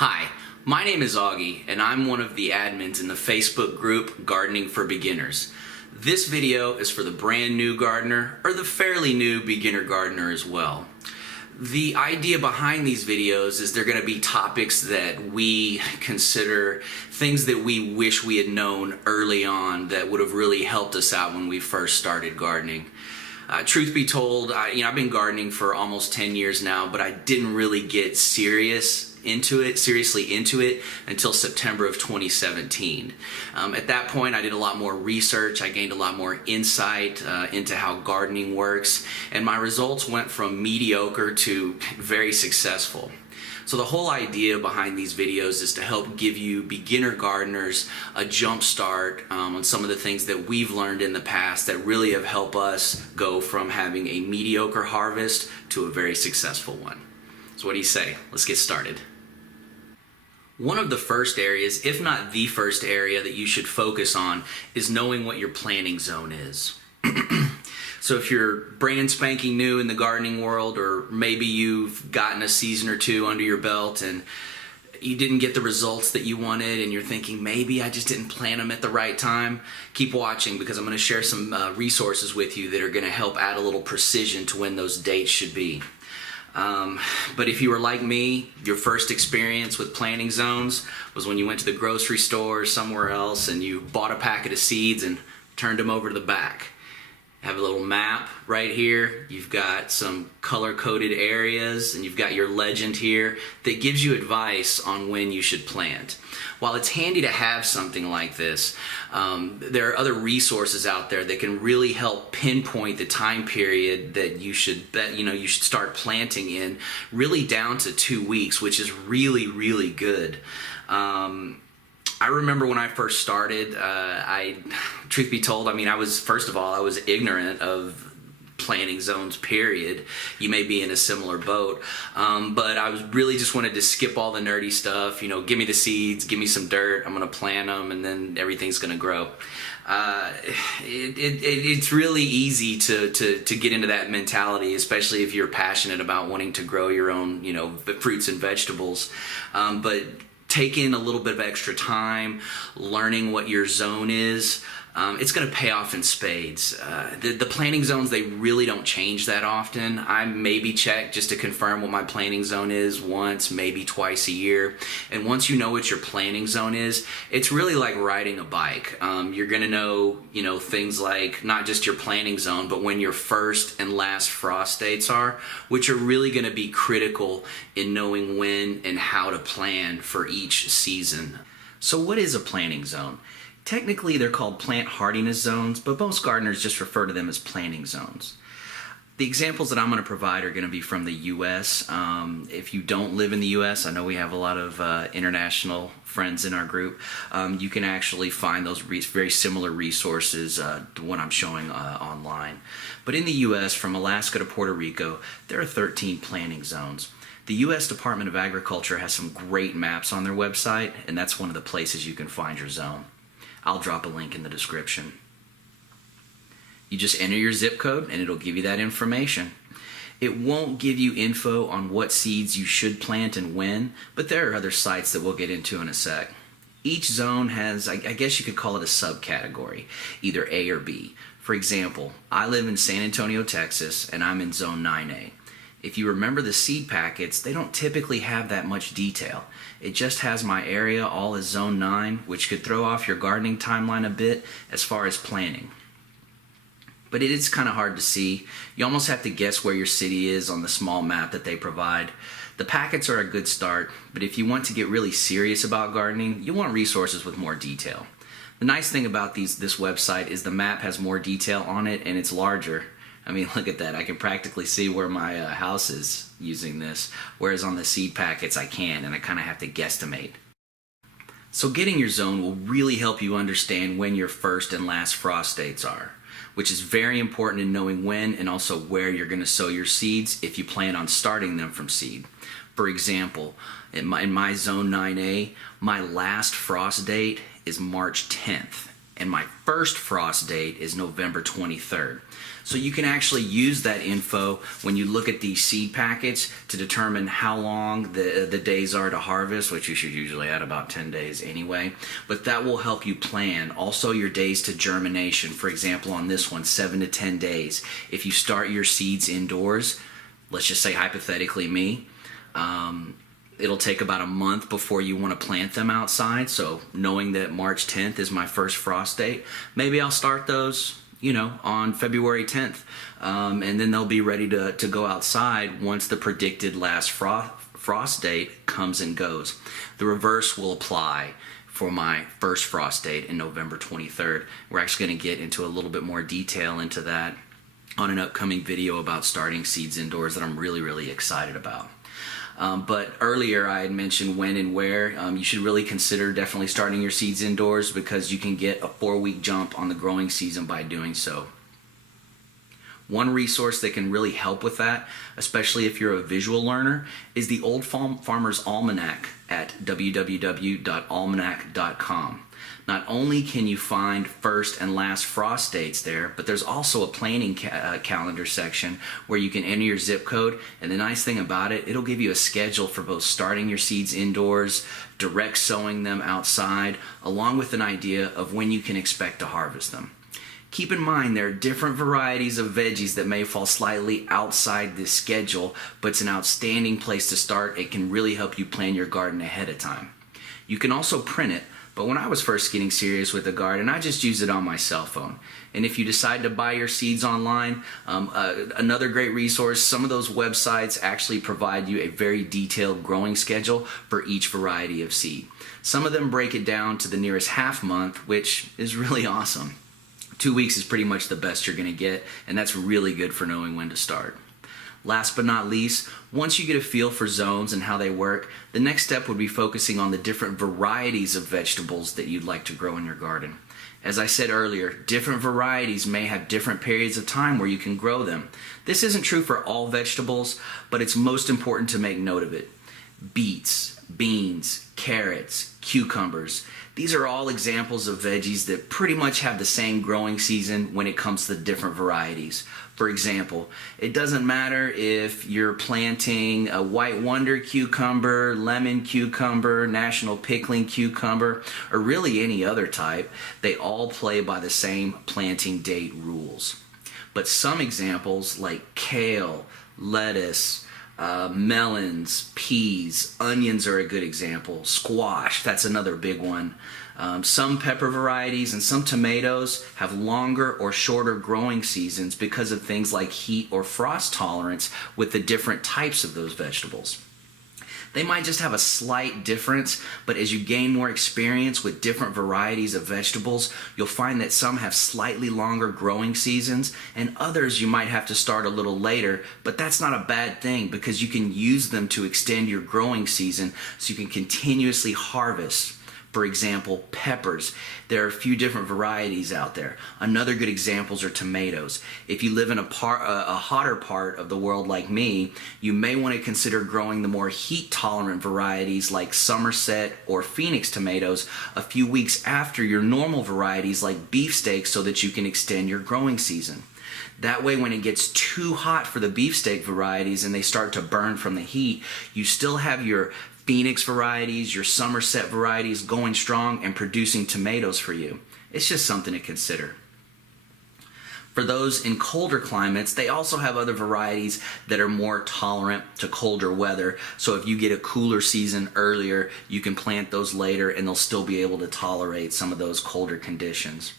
Hi, my name is Augie and I'm one of the admins in the Facebook group Gardening for Beginners. This video is for the brand new gardener or the fairly new beginner gardener as well. The idea behind these videos is they're going to be topics that we consider things that we wish we had known early on that would have really helped us out when we first started gardening. Truth be told, I've been gardening for almost 10 years now, but I didn't really get seriously into it until September of 2017. At that point, I did a lot more research. I gained a lot more insight into how gardening works, and my results went from mediocre to very successful. So the whole idea behind these videos is to help give you beginner gardeners a jump start on some of the things that we've learned in the past that really have helped us go from having a mediocre harvest to a very successful one. So what do you say? Let's get started. One of the first areas, if not the first area that you should focus on, is knowing what your planting zone is. So if you're brand spanking new in the gardening world, or maybe you've gotten a season or two under your belt and you didn't get the results that you wanted and you're thinking maybe I just didn't plant them at the right time, keep watching because I'm going to share some resources with you that are going to help add a little precision to when those dates should be. But if you were like me, your first experience with planting zones was when you went to the grocery store or somewhere else and you bought a packet of seeds and turned them over to the back. Have a little map right here. You've got some color-coded areas and you've got your legend here that gives you advice on when you should plant. While it's handy to have something like this, there are other resources out there that can really help pinpoint the time period that you should start planting in, really down to 2 weeks, which is really good. I remember when I first started, truth be told, I was ignorant of planting zones, period. You may be in a similar boat, but I was really just wanted to skip all the nerdy stuff. Give me the seeds, give me some dirt, I'm gonna plant them, and then everything's gonna grow. It's really easy to get into that mentality, especially if you're passionate about wanting to grow your own, fruits and vegetables. But taking a little bit of extra time, learning what your zone is, it's going to pay off in spades. The planting zones, they really don't change that often. I maybe check just to confirm what my planting zone is once, maybe twice a year. And once you know what your planting zone is, it's really like riding a bike. You're going to know, things like not just your planting zone, but when your first and last frost dates are, which are really going to be critical in knowing when and how to plan for each season. So what is a planting zone? Technically, they're called plant hardiness zones, but most gardeners just refer to them as planting zones. The examples that I'm going to provide are going to be from the U.S. If you don't live in the U.S., I know we have a lot of international friends in our group, you can actually find those very similar resources to what I'm showing online. But in the U.S., from Alaska to Puerto Rico, there are 13 planting zones. The U.S. Department of Agriculture has some great maps on their website, and that's one of the places you can find your zone. I'll drop a link in the description. You just enter your zip code and it'll give you that information. It won't give you info on what seeds you should plant and when, but there are other sites that we'll get into in a sec. Each zone has, I guess you could call it a subcategory, either A or B. For example, I live in San Antonio, Texas, and I'm in Zone 9A. If you remember the seed packets, they don't typically have that much detail. It just has my area all as Zone 9, which could throw off your gardening timeline a bit as far as planning. But it is kind of hard to see. You almost have to guess where your city is on the small map that they provide. The packets are a good start, but if you want to get really serious about gardening, you want resources with more detail. The nice thing about this website is the map has more detail on it and it's larger. Look at that. I can practically see where my house is using this, whereas on the seed packets I can't, and I kind of have to guesstimate. So getting your zone will really help you understand when your first and last frost dates are, which is very important in knowing when and also where you're going to sow your seeds if you plan on starting them from seed. For example, in my Zone 9A, my last frost date is March 10th. and my first frost date is November 23rd. So you can actually use that info when you look at these seed packets to determine how long the days are to harvest, which you should usually add about 10 days anyway. But that will help you plan. Also your days to germination. For example, on this one, 7 to 10 days. If you start your seeds indoors, let's just say hypothetically me, it'll take about a month before you want to plant them outside. So knowing that March 10th is my first frost date, maybe I'll start those on February 10th. And then they'll be ready to go outside once the predicted last frost date comes and goes. The reverse will apply for my first frost date in November 23rd. We're actually going to get into a little bit more detail into that on an upcoming video about starting seeds indoors that I'm really, really excited about. But earlier I had mentioned when and where. You should really consider definitely starting your seeds indoors because you can get a 4-week jump on the growing season by doing so. One resource that can really help with that, especially if you're a visual learner, is the Old Farmer's Almanac at www.almanac.com. Not only can you find first and last frost dates there, but there's also a planning calendar section where you can enter your zip code. And the nice thing about it, it'll give you a schedule for both starting your seeds indoors, direct sowing them outside, along with an idea of when you can expect to harvest them. Keep in mind there are different varieties of veggies that may fall slightly outside this schedule, but it's an outstanding place to start. It can really help you plan your garden ahead of time. You can also print it. But when I was first getting serious with the garden, I just used it on my cell phone. And if you decide to buy your seeds online, another great resource, some of those websites actually provide you a very detailed growing schedule for each variety of seed. Some of them break it down to the nearest half month, which is really awesome. 2 weeks is pretty much the best you're going to get, and that's really good for knowing when to start. Last but not least, once you get a feel for zones and how they work, the next step would be focusing on the different varieties of vegetables that you'd like to grow in your garden. As I said earlier, different varieties may have different periods of time where you can grow them. This isn't true for all vegetables, but it's most important to make note of it. Beets, beans, carrots, cucumbers. These are all examples of veggies that pretty much have the same growing season when it comes to the different varieties. For example, it doesn't matter if you're planting a white wonder cucumber, lemon cucumber, national pickling cucumber, or really any other type, they all play by the same planting date rules. But some examples like kale, lettuce, melons, peas, onions are a good example. Squash, that's another big one. Some pepper varieties and some tomatoes have longer or shorter growing seasons because of things like heat or frost tolerance with the different types of those vegetables. They might just have a slight difference, but as you gain more experience with different varieties of vegetables, you'll find that some have slightly longer growing seasons and others you might have to start a little later, but that's not a bad thing because you can use them to extend your growing season so you can continuously harvest. For example, peppers. There are a few different varieties out there. Another good examples are tomatoes. If you live in a hotter part of the world like me, you may want to consider growing the more heat-tolerant varieties like Somerset or Phoenix tomatoes a few weeks after your normal varieties like beefsteak so that you can extend your growing season. That way, when it gets too hot for the beefsteak varieties and they start to burn from the heat, you still have your Phoenix varieties, your Somerset varieties going strong and producing tomatoes for you. It's just something to consider. For those in colder climates, they also have other varieties that are more tolerant to colder weather. So if you get a cooler season earlier, you can plant those later and they'll still be able to tolerate some of those colder conditions.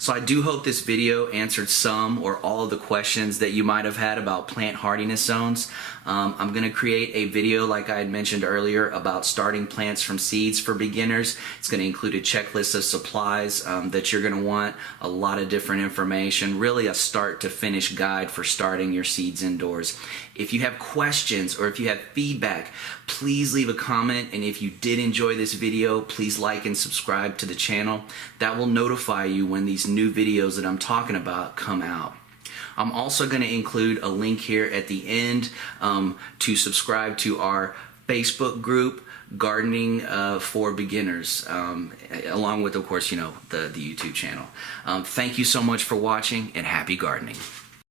So I do hope this video answered some or all of the questions that you might have had about plant hardiness zones. I'm going to create a video, like I had mentioned earlier, about starting plants from seeds for beginners. It's going to include a checklist of supplies that you're going to want, a lot of different information, really a start to finish guide for starting your seeds indoors. If you have questions or if you have feedback, please leave a comment, and if you did enjoy this video, please like and subscribe to the channel. That will notify you when these new videos that I'm talking about come out. I'm also going to include a link here at the end to subscribe to our Facebook group, Gardening for Beginners, along with, of course, the YouTube channel. Thank you so much for watching, and happy gardening.